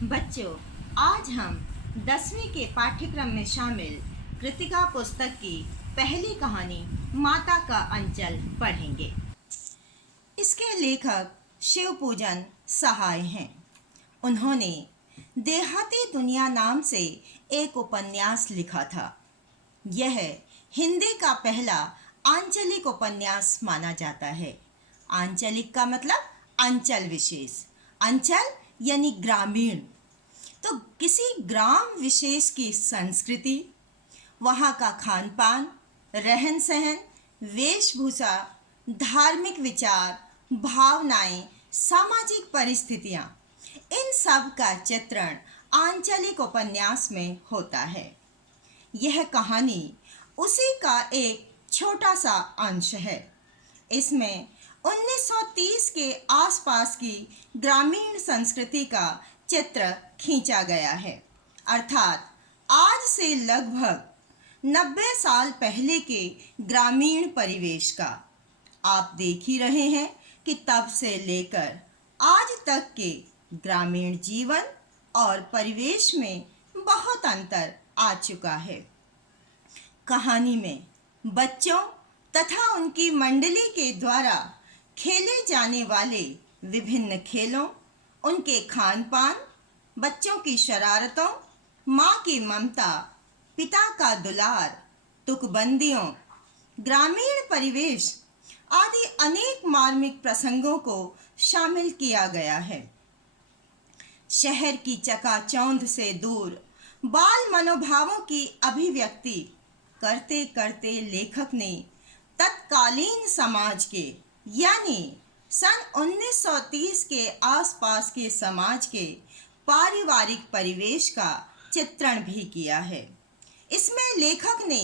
बच्चों, आज हम 10वीं के पाठ्यक्रम में शामिल कृतिका पुस्तक की पहली कहानी माता का अंचल पढ़ेंगे। इसके लेखक शिवपूजन सहाय हैं। उन्होंने देहाती दुनिया नाम से एक उपन्यास लिखा था। यह हिंदी का पहला आंचलिक उपन्यास माना जाता है। आंचलिक का मतलब अंचल विशेष। अंचल यानी ग्रामीण। तो किसी ग्राम विशेष की संस्कृति, वहाँ का खान पान, रहन सहन, वेशभूषा, धार्मिक विचार, भावनाएं, सामाजिक परिस्थितियाँ, इन सब का चित्रण आंचलिक उपन्यास में होता है। यह कहानी उसी का एक छोटा सा अंश है। इसमें 1930 के आसपास की ग्रामीण संस्कृति का चित्र खींचा गया है, अर्थात आज से लगभग 90 साल पहले के ग्रामीण परिवेश का। आप देख ही रहे हैं कि तब से लेकर आज तक के ग्रामीण जीवन और परिवेश में बहुत अंतर आ चुका है। कहानी में बच्चों तथा उनकी मंडली के द्वारा खेले जाने वाले विभिन्न खेलों, उनके खान पान, बच्चों की शरारतों, माँ की ममता, पिता का दुलार, तुकबंदियों, ग्रामीण परिवेश आदि अनेक मार्मिक प्रसंगों को शामिल किया गया है। शहर की चकाचौंध से दूर बाल मनोभावों की अभिव्यक्ति करते करते लेखक ने तत्कालीन समाज के यानी सन 1930 के आसपास के समाज के पारिवारिक परिवेश का चित्रण भी किया है। इसमें लेखक ने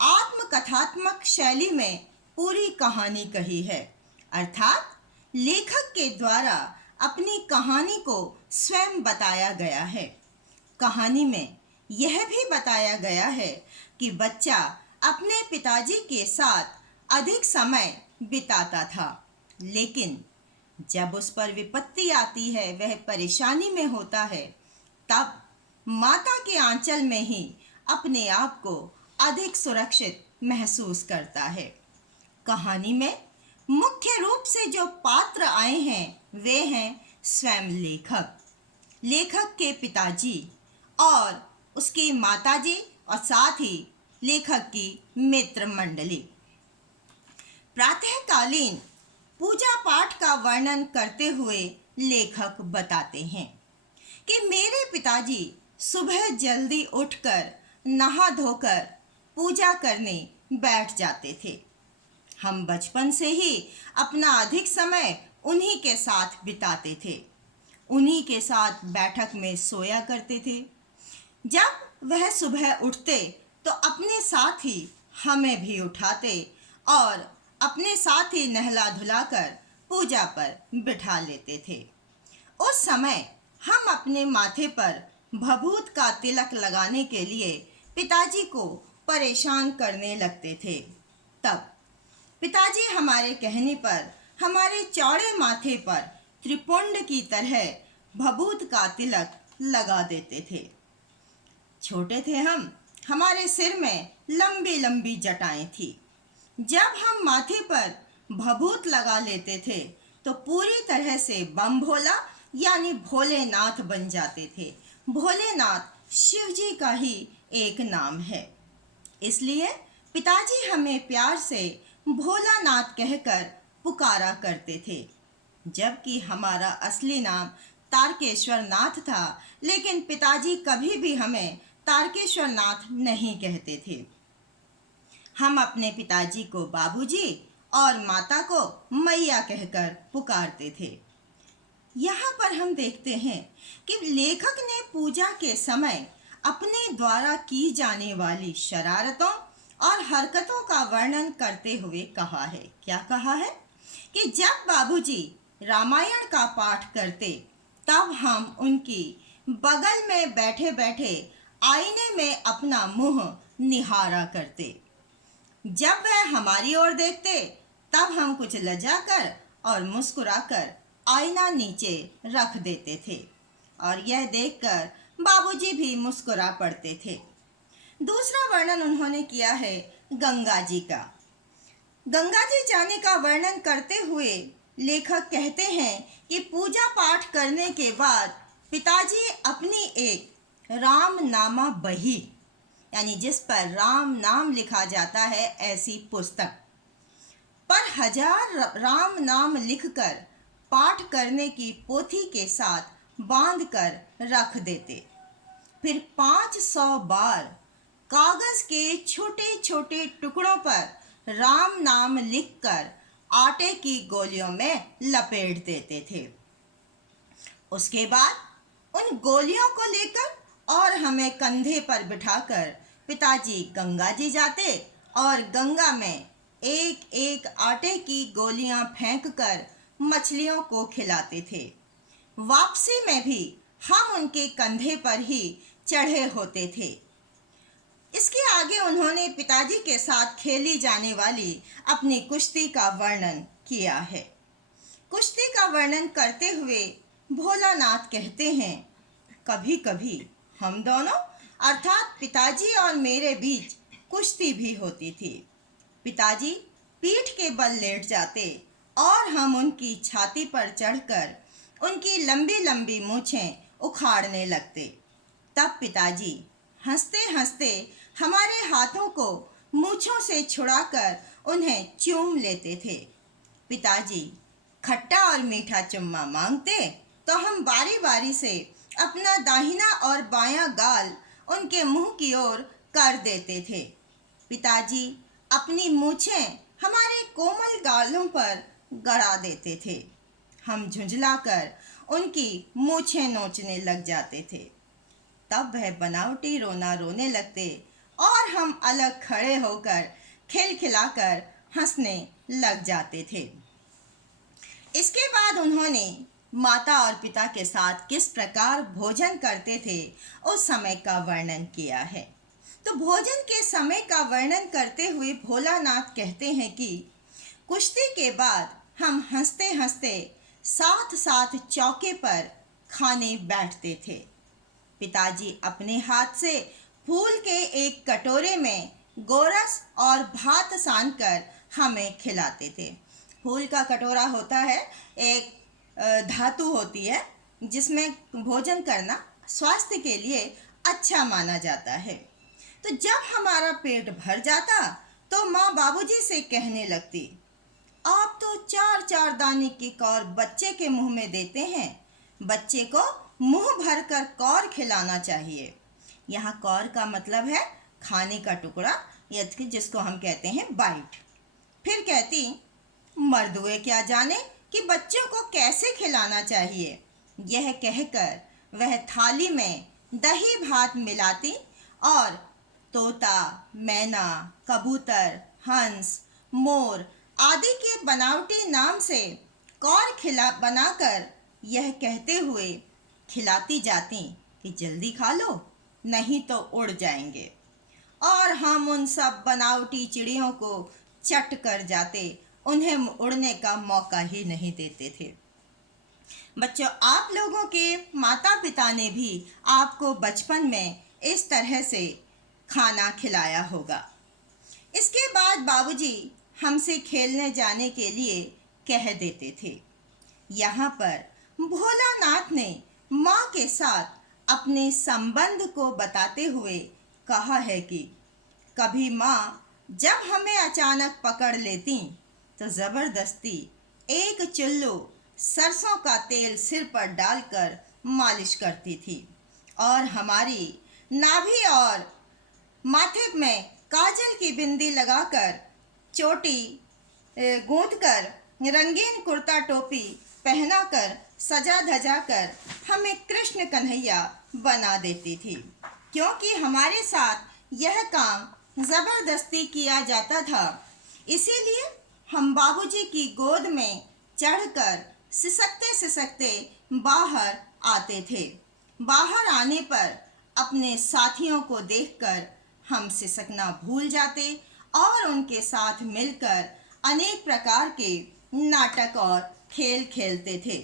आत्मकथात्मक शैली में पूरी कहानी कही है, अर्थात लेखक के द्वारा अपनी कहानी को स्वयं बताया गया है। कहानी में यह भी बताया गया है कि बच्चा अपने पिताजी के साथ अधिक समय बिताता था, लेकिन जब उस पर विपत्ति आती है, वह परेशानी में होता है, तब माता के आंचल में ही अपने आप को अधिक सुरक्षित महसूस करता है। कहानी में मुख्य रूप से जो पात्र आए हैं वे हैं स्वयं लेखक के पिताजी और उसकी माताजी और साथ ही लेखक की मित्र मंडली। प्रातःकालीन पूजा पाठ का वर्णन करते हुए लेखक बताते हैं कि मेरे पिताजी सुबह जल्दी उठकर नहा धोकर पूजा करने बैठ जाते थे। हम बचपन से ही अपना अधिक समय उन्हीं के साथ बिताते थे। उन्हीं के साथ बैठक में सोया करते थे। जब वह सुबह उठते तो अपने साथ ही हमें भी उठाते और अपने साथ ही नहला धुलाकर पूजा पर बिठा लेते थे। उस समय हम अपने माथे पर भभूत का तिलक लगाने के लिए पिताजी को परेशान करने लगते थे। तब पिताजी हमारे कहने पर हमारे चौड़े माथे पर त्रिपुंड की तरह भभूत का तिलक लगा देते थे। छोटे थे हम, हमारे सिर में लंबी लंबी जटाएं थी। जब हम माथे पर भभूत लगा लेते थे तो पूरी तरह से बम भोला यानी भोलेनाथ बन जाते थे। भोलेनाथ शिव जी का ही एक नाम है, इसलिए पिताजी हमें प्यार से भोलानाथ कहकर पुकारा करते थे। जबकि हमारा असली नाम तारकेश्वर नाथ था, लेकिन पिताजी कभी भी हमें तारकेश्वर नाथ नहीं कहते थे। हम अपने पिताजी को बाबूजी और माता को मैया कहकर पुकारते थे। यहाँ पर हम देखते हैं कि लेखक ने पूजा के समय अपने द्वारा की जाने वाली शरारतों और हरकतों का वर्णन करते हुए कहा है। क्या कहा है कि जब बाबूजी रामायण का पाठ करते तब हम उनकी बगल में बैठे बैठे आईने में अपना मुंह निहारा करते। जब वह हमारी ओर देखते तब हम कुछ लजाकर और मुस्कुराकर आईना नीचे रख देते थे और यह देखकर बाबूजी भी मुस्कुरा पड़ते थे। दूसरा वर्णन उन्होंने किया है गंगा जी का। गंगा जी जाने का वर्णन करते हुए लेखक कहते हैं कि पूजा पाठ करने के बाद पिताजी अपनी एक राम नामा बही, यानी जिस पर राम नाम लिखा जाता है, ऐसी पुस्तक पर 1000 राम नाम लिखकर पाठ करने की पोथी के साथ बांध कर रख देते। फिर 500 बार कागज के छोटे छोटे टुकड़ों पर राम नाम लिखकर आटे की गोलियों में लपेट देते थे। उसके बाद उन गोलियों को लेकर और हमें कंधे पर बिठाकर पिताजी गंगा जी जाते और गंगा में एक एक आटे की गोलियां फेंककर मछलियों को खिलाते थे। वापसी में भी हम उनके कंधे पर ही चढ़े होते थे। इसके आगे उन्होंने पिताजी के साथ खेली जाने वाली अपनी कुश्ती का वर्णन किया है। कुश्ती का वर्णन करते हुए भोलानाथ कहते हैं, कभी कभी हम दोनों अर्थात पिताजी और मेरे बीच कुश्ती भी होती थी। पिताजी पीठ के बल लेट जाते और हम उनकी छाती पर चढ़कर उनकी लंबी लंबी मूछें उखाड़ने लगते। तब पिताजी हंसते हंसते हमारे हाथों को मूछों से छुड़ाकर उन्हें चूम लेते थे। पिताजी खट्टा और मीठा चुम्मा मांगते तो हम बारी बारी से अपना दाहिना और बायां गाल उनके मुंह की ओर कर देते थे। पिताजी अपनी मूछें हमारे कोमल गालों पर गड़ा देते थे। हम झुंझलाकर उनकी मूछें नोचने लग जाते थे। तब वह बनावटी रोना रोने लगते और हम अलग खड़े होकर खिलखिलाकर हंसने लग जाते थे। इसके बाद उन्होंने माता और पिता के साथ किस प्रकार भोजन करते थे उस समय का वर्णन किया है। तो भोजन के समय का वर्णन करते हुए भोलानाथ कहते हैं कि कुश्ती के बाद हम हंसते हंसते साथ साथ चौके पर खाने बैठते थे। पिताजी अपने हाथ से फूल के एक कटोरे में गोरस और भात सानकर हमें खिलाते थे। फूल का कटोरा होता है, एक धातु होती है जिसमें भोजन करना स्वास्थ्य के लिए अच्छा माना जाता है। तो जब हमारा पेट भर जाता तो माँ बाबूजी से कहने लगती, आप तो 4-4 दाने की कौर बच्चे के मुंह में देते हैं, बच्चे को मुंह भरकर कौर खिलाना चाहिए। यहाँ कौर का मतलब है खाने का टुकड़ा, या जिसको हम कहते हैं बाइट। फिर कहती, मर्दुए क्या जाने कि बच्चों को कैसे खिलाना चाहिए। यह कहकर वह थाली में दही भात मिलाती और तोता, मैना, कबूतर, हंस, मोर आदि के बनावटी नाम से कौर खिला बनाकर यह कहते हुए खिलाती जाती कि जल्दी खा लो नहीं तो उड़ जाएंगे। और हम उन सब बनावटी चिड़ियों को चट कर जाते, उन्हें उड़ने का मौका ही नहीं देते थे। बच्चों, आप लोगों के माता पिता ने भी आपको बचपन में इस तरह से खाना खिलाया होगा। इसके बाद बाबूजी हमसे खेलने जाने के लिए कह देते थे। यहाँ पर भोलानाथ ने माँ के साथ अपने संबंध को बताते हुए कहा है कि कभी माँ जब हमें अचानक पकड़ लेती तो ज़बरदस्ती एक चुल्लू सरसों का तेल सिर पर डालकर मालिश करती थी और हमारी नाभि और माथे में काजल की बिंदी लगाकर चोटी गूंथकर रंगीन कुर्ता टोपी पहनाकर सजा धजा कर हमें कृष्ण कन्हैया बना देती थी। क्योंकि हमारे साथ यह काम ज़बरदस्ती किया जाता था, इसीलिए हम बाबूजी की गोद में चढ़कर सिसकते सिसकते बाहर आते थे। बाहर आने पर अपने साथियों को देखकर हम सिसकना भूल जाते और उनके साथ मिलकर अनेक प्रकार के नाटक और खेल खेलते थे।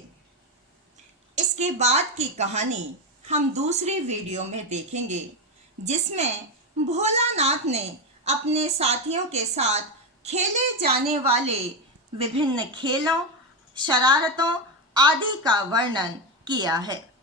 इसके बाद की कहानी हम दूसरे वीडियो में देखेंगे, जिसमें भोलानाथ ने अपने साथियों के साथ खेले जाने वाले विभिन्न खेलों, शरारतों आदि का वर्णन किया है।